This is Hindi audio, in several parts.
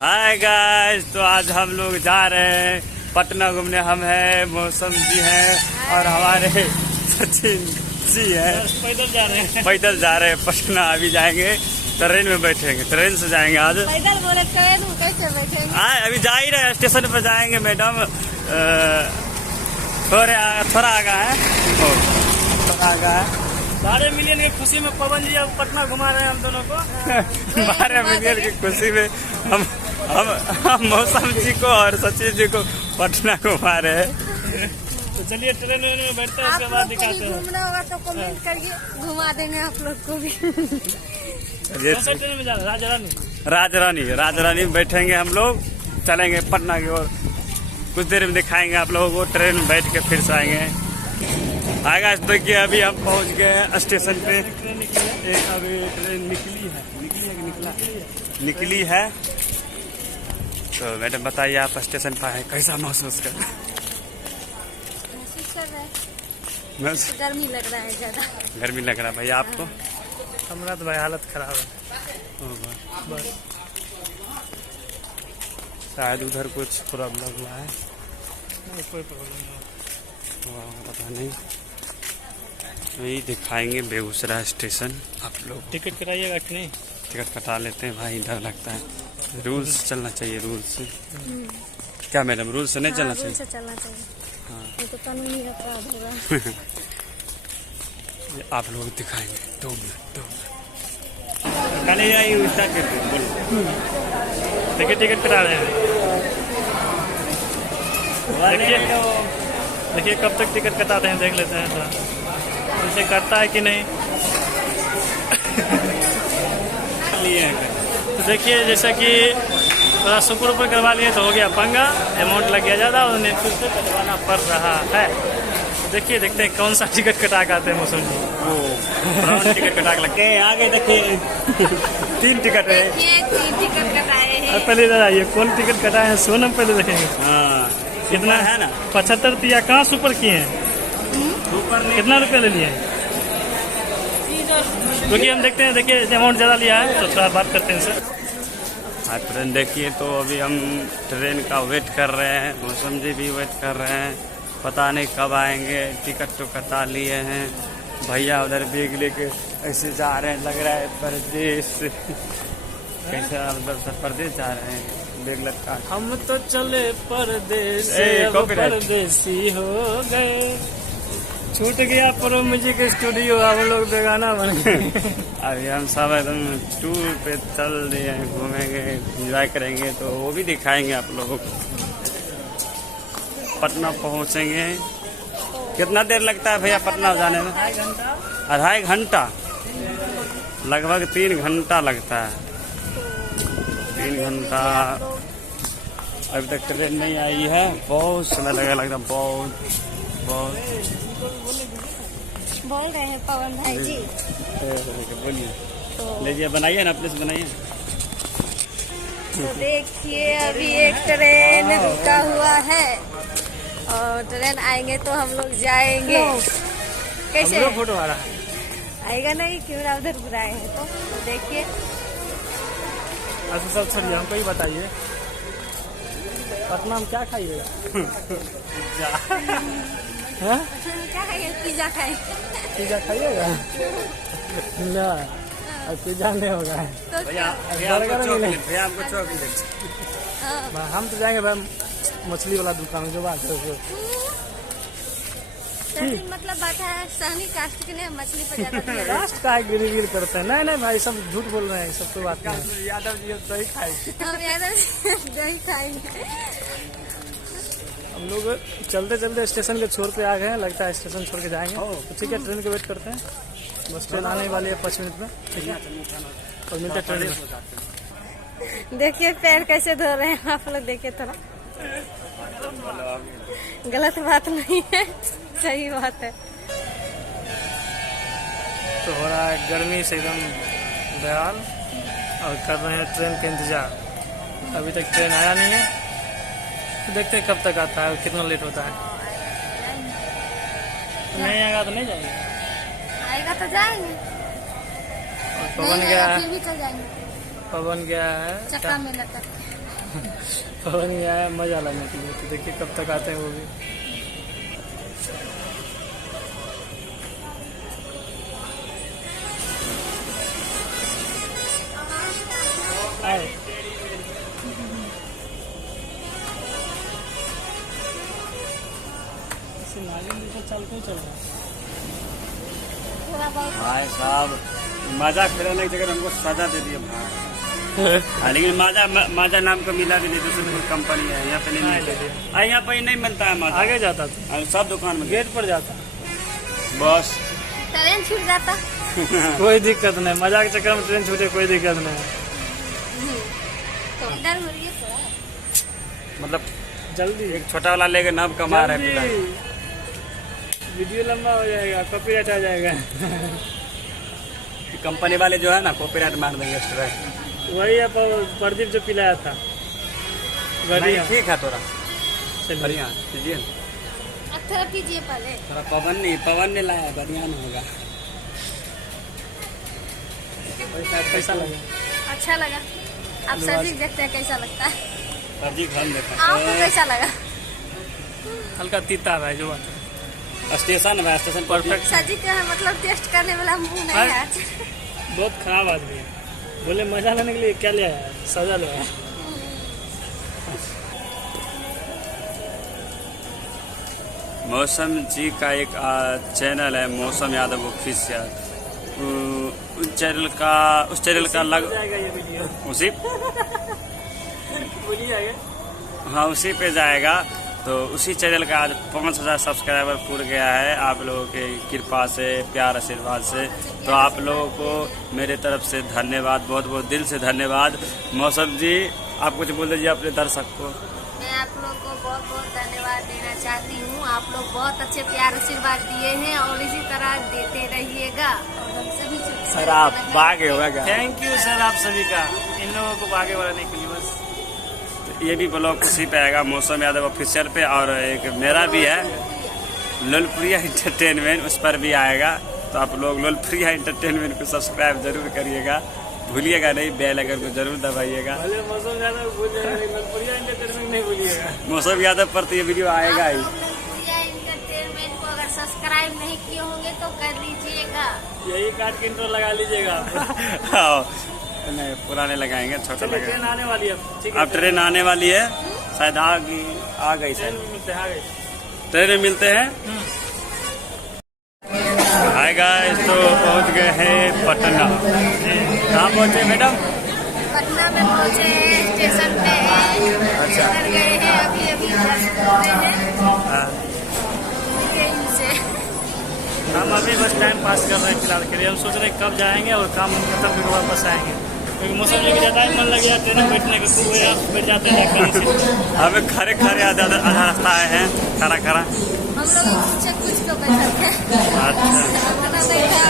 हाय गाइस, तो आज हम लोग जा रहे हैं पटना घूमने। हम हैं, मौसम जी हैं और हमारे सचिन जी हैं। पैदल जा रहे हैं पटना। अभी जाएंगे, ट्रेन में बैठेंगे, ट्रेन से जाएंगे आज। पैदल बोले ट्रेन में कैसे बैठेंगे? अभी जा ही रहे, स्टेशन पर जाएंगे मैडम। थोड़ा आगा है, थोड़ा आगा है। 12 मिलियन की खुशी में पवन जी अब पटना घुमा रहे हैं हम दोनों को। 12 मिलियन की खुशी में हम मौसम जी को और सचिन जी को पटना घुमा रहे हैं। तो चलिए ट्रेन में बैठते हैं, उसके बाद दिखाते हैं। घूमना होगा तो कमेंट करिए, घुमा देंगे आप लोग को भी। कौन सा ट्रेन में जा रहे हैं? राजरानी में बैठेंगे हम लोग, चलेंगे पटना की ओर। कुछ देर में दिखाएंगे आप लोगों को, ट्रेन में बैठ के फिर से आएंगे। आएगा देखिए, अभी हम पहुंच गए हैं स्टेशन पे। एक अभी ट्रेन निकली है। तो मैडम बताइए, आप स्टेशन पर आए, कैसा महसूस कर रहे हैं? गर्मी लग रहा है ज्यादा। गर्मी लग रहा है भैया आपको? हमारा तो भाई हालत खराब है। शायद उधर कुछ प्रॉब्लम हुआ है, कोई प्रॉब्लम नहीं, पता नहीं। वही दिखाएंगे बेगूसराय स्टेशन आप लोग। टिकट कराइएगा कि नहीं? टिकट कटा लेते हैं भाई, डर लगता है। रूल्स चलना चाहिए, रूल्स से। क्या मैडम, रूल्स से नहीं चलना चाहिए? रूल से चलना चाहिए। हाँ, ये तो कानूनी अपराध होगा। ये आप लोग दिखाएंगे। 2 मिनट। टिकट करा रहे हैं। देखिए कब तक टिकट कटाते हैं, देख लेते हैं थोड़ा उनसे कटता है कि नहीं। तो देखिए, जैसा कि थोड़ा सुपर ऊपर करवा लिए तो हो गया पंगा, अमाउंट लग गया ज़्यादा, उन्हें फिर से कटवाना पड़ रहा है। तो देखिए, देखते हैं कौन सा टिकट कटा के आते हैं मौसम जी। टिकट कटा के लगते हैं। आगे देखिए 3 टिकट है। ये 3 टिकट कटाए हैं। पहले इधर आइए, कौन टिकट कटाए हैं सोनम पहले देखेंगे। हाँ, कितना है ना? 75 रुपया। कहाँ सुपर किए हैं? कितना रुपया ले लिए हैं? क्योंकि हम देखते हैं, देखिए अमाउंट ज़्यादा लिया है तो थोड़ा बात करते हैं सर। हाँ, ट्रेन देखिए। तो अभी हम ट्रेन का वेट कर रहे हैं, मौसम जी भी वेट कर रहे हैं। पता नहीं कब आएंगे। टिकट तो कटा लिए हैं। भैया उधर बैग लेके ऐसे जा रहे हैं, लग रहा है परदेश। कैसा उधर से परदेश जा रहे हैं, बैग लटका। हम तो चले परदेश, परदेसी हो गए। छूट गया प्रो म्यूजिक स्टूडियो, हम लोग बेगाना बन गए। अभी हम सब एकदम टूर पे चल दिए हैं, घूमेंगे, एंजॉय करेंगे, तो वो भी दिखाएंगे आप लोगों को। पटना पहुंचेंगे। कितना देर लगता है भैया पटना जाने में? 2.5 घंटा, लगभग 3 घंटा लगता है। 3 घंटा। अभी तक ट्रेन नहीं आई है, बहुत समय लगता बहुत। बोल रहे हैं पवन भाई जी। बोलिए, लीजिए, बनाइए ना, अपने से बनाइए। तो देखिए, अभी एक ट्रेन रुका हुआ है और ट्रेन आएंगे तो हम लोग जाएंगे। कैसे फोटो आ रहा है? आएगा नहीं, क्यों उधर बुलाए हैं तो देखिए। अच्छा सब छोड़िए, हमको ही बताइए, पटना में क्या खाइएगा? क्या खाएंगे? पिज्जा खाएंगे। पिज्जा खाइएगा? ना, अब पिज्जा नहीं होगा। भैया हमको चॉकलेट। हम तो जाएंगे भाई मछली वाला दुकान, जो बात है मतलब बात है, सहनी कास्ट के लिए मछली पर ज्यादा कास्ट का गिर करते हैं। नहीं भाई, सब झूठ बोल रहे हैं, सब कोई बात नहीं। यादव जी दही खाएंगे। हम यादव दही खाएंगे। हम लोग चलते चलते स्टेशन के छोर पे आ गए हैं, लगता है स्टेशन छोड़ के जाएंगे। तो ठीक है, ट्रेन के वेट करते हैं, बस ट्रेन आने वाली है 5 मिनट में। ठीक है, और मिलते हैं ट्रेन में। देखिए पैर कैसे धो रहे हैं आप लोग, देखिए थोड़ा। गलत बात नहीं है, सही बात है। तो हो रहा है गर्मी से एकदम बेहाल और कर रहे हैं ट्रेन का इंतजार। अभी तक ट्रेन आया नहीं है, तो देखते हैं कब तक आता है और कितना लेट होता है। नहीं आएगा तो नहीं जाएंगे, आएगा तो जाएंगे। और पवन गया है, फिर भी चल जाएंगे। पवन गया है चक्का में लगा। पता नहीं आया मजा लगने के लिए, तो देखिए कब तक आते हैं वो भी। आए नागिन जैसा चलते ही चल रहा है। थोड़ा बहुत भाई साहब मजा खिलाने की जगह हमको सजा दे दिया भाई। हाँ, लेकिन माजा नाम का मिला भी नहीं, दूसरी कोई कंपनी है यहाँ पे नहीं मिलता। यहाँ पे नहीं मिलता है माजा, आगे जाता था, सब दुकान में गेट पर जाता। बस। ट्रेन छूट जाता। कोई दिक्कत नहीं, मजा के चक्कर में ट्रेन छूटे कोई दिक्कत नहीं। तो डर हो रही है थोड़ा। मतलब जल्दी एक छोटा वाला लेके नब कमा रहे हैं फिलहाल। वीडियो लंबा हो जाएगा, कॉपीराइट आ जाएगा। कंपनी वाले जो है ना कॉपीराइट मार देंगे एक्स्ट्रा। वही है प्रदीप जो पिलाया था। नहीं, ठीक है थोड़ा चलिए। बढ़िया कीजिए। अब थोड़ा पीजिए पहले। थोड़ा पवन ने लाया, बढ़िया नहीं होगा। पैसा लगे। अच्छा लगा। आप सब्जी देखते हैं कैसा लगता है। सब्जी खान देखा आपको कैसा लगा? हल्का तीता है जो बात स्टेशन है, स्टेशन परफेक्ट। सब्जी का मतलब टेस्ट करने वाला मुंह नहीं है आज। बहुत खराब आदमी है। बोले मजा लेने के लिए क्या ले आया, सजा ले आया। मौसम जी का एक चैनल है, मौसम यादव ऑफिशियल। उस चैनल का लग जाएगा ये वीडियो। उसी बोलिए आगे। हाँ उसी पे जाएगा। तो उसी चैनल का आज 5000 सब्सक्राइबर पूर गया है, आप लोगों के कृपा से, प्यार आशीर्वाद से। तो आप लोगों को मेरे तरफ से धन्यवाद, बहुत बहुत दिल से धन्यवाद। मौसम जी आप कुछ बोल दीजिए अपने दर्शक को। मैं आप लोग को बहुत बहुत धन्यवाद देना चाहती हूँ। आप लोग बहुत अच्छे प्यार आशीर्वाद दिए हैं और इसी तरह देते रहिएगा। और हम सभी सर आप भागे होगा क्या? थैंक यू सर आप सभी का, इन लोगों को आगे बढ़ाने के लिए। बस ये भी ब्लॉग उसी पे आएगा, मौसम यादव ऑफिशियल पे। और एक मेरा भी है लोलप्रिया एंटरटेनमेंट, उस पर भी आएगा। तो आप लोग लोलप्रिया एंटरटेनमेंट को सब्सक्राइब जरूर करिएगा, भूलिएगा नहीं, बेल आइकन को जरूर दबाइएगा। मौसम यादव बढ़िया एंटरटेनमेंट नहीं भूलिएगा। मौसम यादव पर तो ये वीडियो आएगा ही। एंटरटेनमेंट को अगर सब्सक्राइब नहीं किए होंगे तो कर लीजिएगा। यही काट के इंट्रो लगा लीजिएगा। नहीं पुराने लगाएंगे, छोटा ट्रेन लगाएंगे। आने वाली है, ठीक है। अब ट्रेन आने वाली है, शायद आ गई ट्रेन शायद। में मिलते हैं, आ गए। ट्रेन में मिलते हैं। हाय गाइस, तो पहुंच गए हैं पटना। कहाँ पहुंचे मैडम? पटना में पहुंचे हैं, स्टेशन पे हैं। अच्छा। उतर गए हैं, अभी अभी जस्ट उतरे हैं। हाँ। ट्रेन से हम अभी बस टाइम पास कर रहे हैं फिलहाल के लिए। हम सोच रहे हैं कब जाएंगे और काम खत्म करके वापस आएंगे, क्योंकि मौसम में ज़्यादा टाइम मन लग गया ट्रेन में बैठने का। खूब बैठ जाते हैं कहीं से। हमें खड़े खड़े आधा रास्ता आए हैं, खड़ा खड़ा। हम लोग पीछे कुछ को बैठे थे। अच्छा, पता नहीं था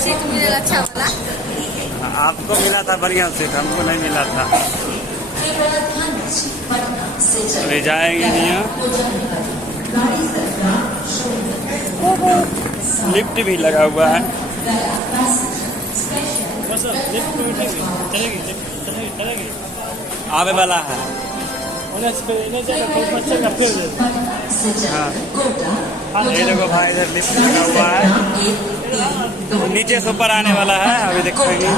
सीट मिलेगा अच्छा वाला। आपको मिला था बढ़िया सीट, हमको नहीं मिला था। ले जाएंगे नहीं, लिफ्ट भी लगा हुआ है। बस लिफ्ट में बैठेंगे, चलेगी। आवे वाला है। हाँ ये देखो भाई, इधर लिफ्ट लगा हुआ है, नीचे से ऊपर आने वाला है, अभी देखेंगे।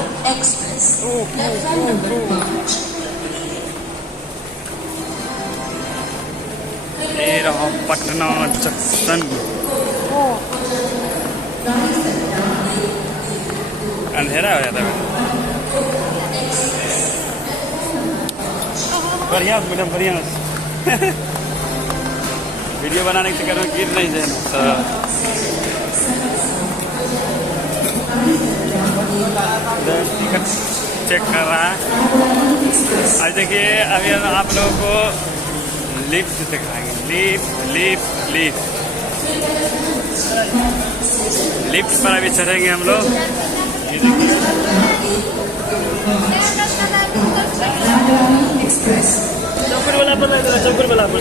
ये रहा पटना जंक्शन। अंधेरा हो जाता है। बढ़िया मैडम, बढ़िया। वीडियो बनाने के चक्कर में गिर नहीं जाए। टिकट चेक कर रहा है। आज देखिए अभी आप लोगों को लिफ्ट दिखाएंगे। लिफ्ट पर अभी चढ़ेंगे हम लोग। ये देखिए चौकुर वाला पर, चौकुर वाला पर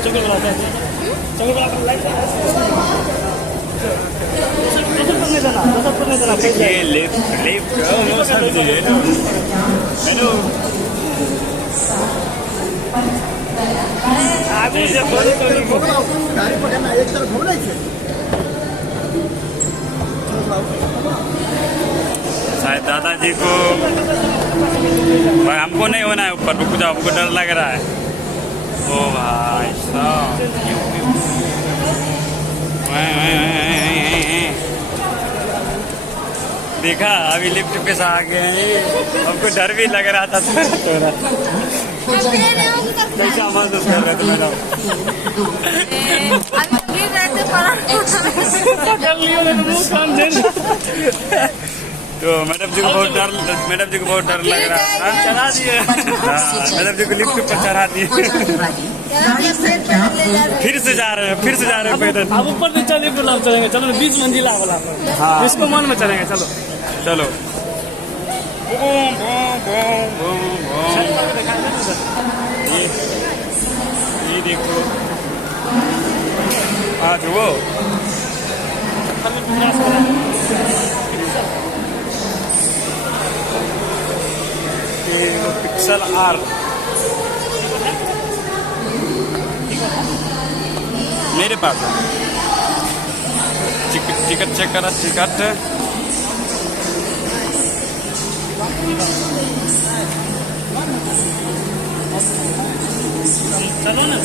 ये लिफ्ट हेलो आगे से बोलो तो गाड़ी पकड़ना एक तरफ घूमने से शायद दादाजी को भाई हमको नहीं होना है ऊपर, रुक जाओ, हमको डर लग रहा है। ओ भाई साहब, देखा अभी लिफ्ट पे से आ गए हैं, हमको डर भी लग रहा था थोड़ा। कैसा महसूस कर रहे थे मैडम? तो मैडम जी को बहुत डर लग रहा था। चला दिए। मैडम जी को लिफ्ट पर चढ़ा दिए। फिर से जा रहे हैं पैदल। अब ऊपर से चलिए चलेंगे, चलो 20 मंजिला वाला पर। हाँ। इसको मन में चलेंगे, चलो चलो। ये देखो आज वो पिक्सल आर्ट मेरे पास है। टिकट चेक करा, टिकट चलो ना।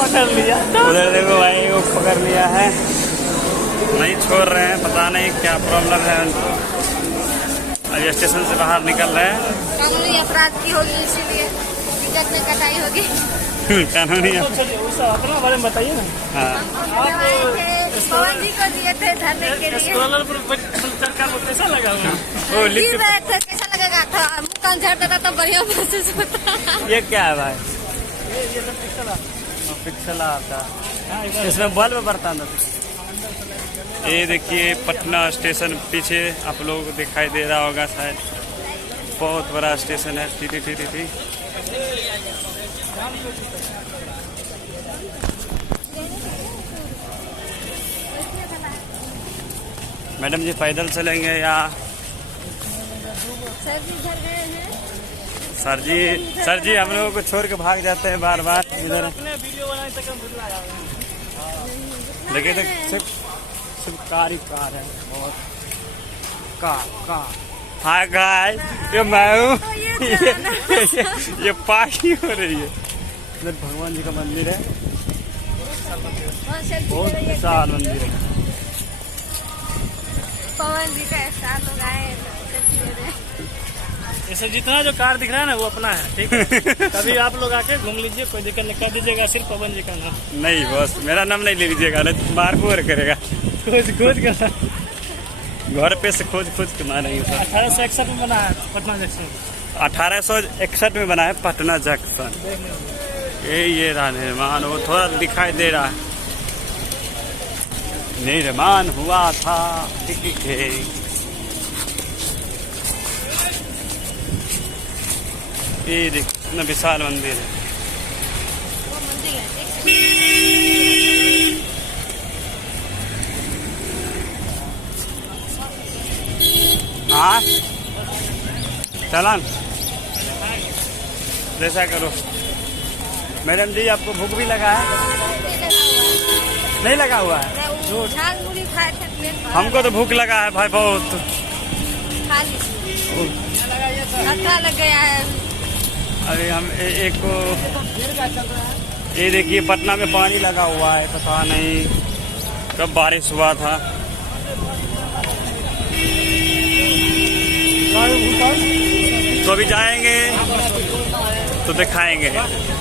पकड़ लिया। उधर देखो भाई, वो पकड़ लिया है, नहीं छोड़ रहे हैं, पता नहीं क्या प्रॉब्लम है उनको। अभी स्टेशन से बाहर निकल रहे हैं। कानूनी अपराध की होगी, इसीलिए टिकट में कटाई होगी। कानूनी अपना बारे में बताइए ना। हाँ, पवन जी को दिए थे धरने के लिए। स्क्रॉलर पर सरकार को कैसा लगा? वो लिफ्ट कैसा लगेगा था? मुँह कान झाड़ देता तो बढ़िया महसूस होता। ये क्या है भाई? ये सब पिक्सल आता, इसमें बल्ब बरता था। ये देखिए पटना स्टेशन पीछे आप लोग को दिखाई दे रहा होगा शायद, बहुत बड़ा स्टेशन है। टी मैडम जी पैदल चलेंगे या सर जी हम लोगों को छोड़ के भाग जाते हैं बार बार इधर। देखिए तो सिर्फ कार ही कार है, बहुत कार। हाँ गाइस, ये मैं हूँ। ये पार्टी हो रही है। इधर भगवान जी का मंदिर है, बहुत विशाल मंदिर है। पवन जी का एहसास होगा है। ऐसे जितना जो कार दिख रहा है ना वो अपना है, ठीक है। कभी आप लोग आके घूम लीजिए, कोई दिक्कत नहीं, कह दीजिएगा सिर्फ पवन जी का नाम। नहीं बॉस, मेरा नाम नहीं ले लीजिएगा, नहीं मार करेगा। खोज कर घर पे से खोज के मारेंगे सर। 1861 में बना है पटना जंक्शन। 1861 में बना है पटना जंक्शन। ये रहा निर्माण, वो थोड़ा दिखाई दे रहा है, निर्माण हुआ था। ये देख कितना विशाल मंदिर है। वो मंदिर है, हाँ चलन जैसा करो। मैडम जी आपको भूख भी लगा है? नहीं लगा हुआ है? झाल मुड़ी खाए थे प्लेट में। हमको तो भूख लगा है भाई बहुत। खा लीजिए, धक्का लग गया है। अभी हम एक को ये देखिए पटना में पानी लगा हुआ है, पता नहीं कब बारिश हुआ था। तो अभी जाएंगे तो दिखाएंगे,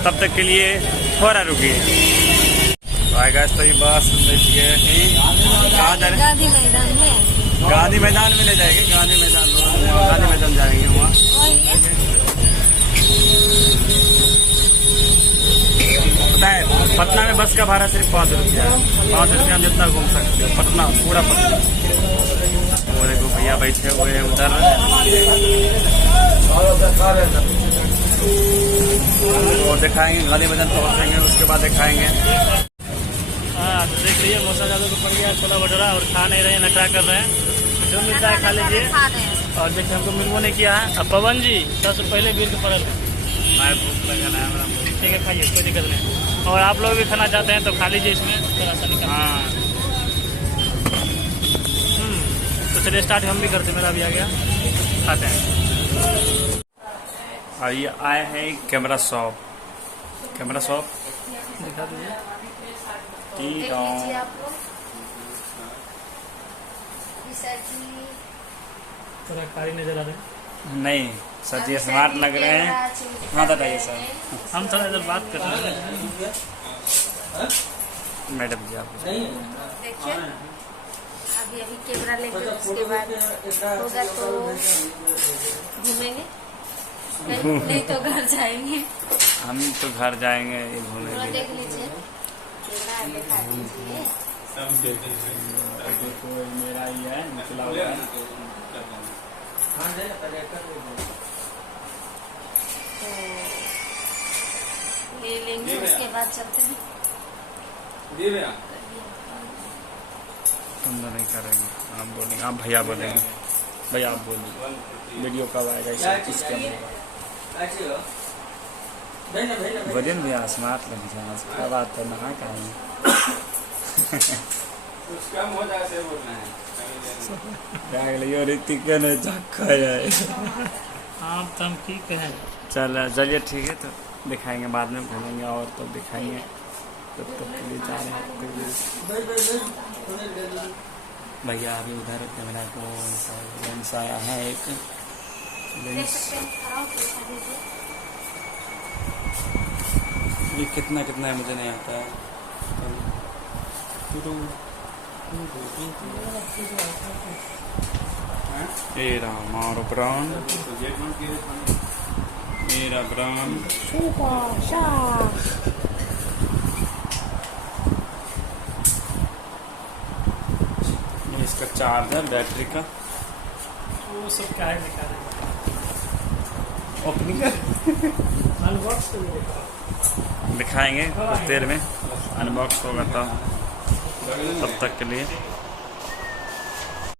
तब तक के लिए थोड़ा रुकिए। तो ये बस बैठ गए हैं, कहाँ जा रहे हैं? गांधी मैदान में। गांधी मैदान में ले जाएंगे, गांधी मैदान जाएंगे वहाँ। पता है पटना में बस का भाड़ा सिर्फ 5 रुपया है। 5 रुपया हम जितना घूम सकते हो पटना, पूरा पटना। वो देखो भैया बैठे हुए हैं उधर। और दिखाएंगे, गांधी मैदान पहुँचेंगे उसके बाद दिखाएंगे। हाँ तो देख लीजिए मौसा यादव को पड़ गया छोला भटूरा और खा नहीं रहे हैं, नखरा कर रहे हैं। जो मिलता है खा लीजिए। और देखिए हमको मिलवो नहीं किया है। अब पवन जी सबसे पहले बीर के पड़ल है। मैं भूख लगा है हमारा। ठीक है खाइए, कोई दिक्कत नहीं। और आप लोग भी खाना चाहते हैं तो खा लीजिए इसमें थोड़ा सा निकल। हाँ तो चलिए स्टार्ट हम भी करते, मेरा भी आ गया, खाते हैं। और ये आए हैं कैमरा शॉप। कैमरा शॉप दिखा दीजिए। ठीक है। थोड़ा कारी नजर आ रहे हैं। नहीं सर जी स्मार्ट लग रहे हैं। हाँ बताइए सर। हम थोड़ा इधर बात कर रहे हैं। मैडम जी आप देखिए अभी कैमरा लेकर उसके बाद होगा तो घूमेंगे, नहीं तो घर जाएंगे। हम तो घर जाएंगे ये थोड़ा घूमेंगे। देख लीजिए, दिखा दीजिए। देखो मेरा ही है निकला हुआ है। तो ले लेंगे उसके बाद चलते हैं। हम तो नहीं करेंगे, आप बोलेंगे, आप भैया बोलेंगे। भैया आप बोलिए वीडियो कब आएगा इसके अंदर बोलिए ना भैया। स्मार्ट लग जाए क्या बात है, नहा करेंगे ऋतिक ने झक्का है। हाँ तो हम ठीक है। चलिए ठीक है तो दिखाएंगे बाद में, घूमेंगे और तो दिखाएंगे। तब तक के लिए जा रहे हैं भैया। अभी उधर कैमरा को लेंस आया है एक लेंस। ये कितना कितना है मुझे नहीं आता है। ये रहा हमारा ब्रांड, मेरा ब्रांड। इसका चार्जर बैटरी का वो सब क्या है दिखा रहे ओपनिंग हैं। अनबॉक्स तो दिखा दिखाएंगे कुछ देर में। अनबॉक्स होगा तो तब तक के लिए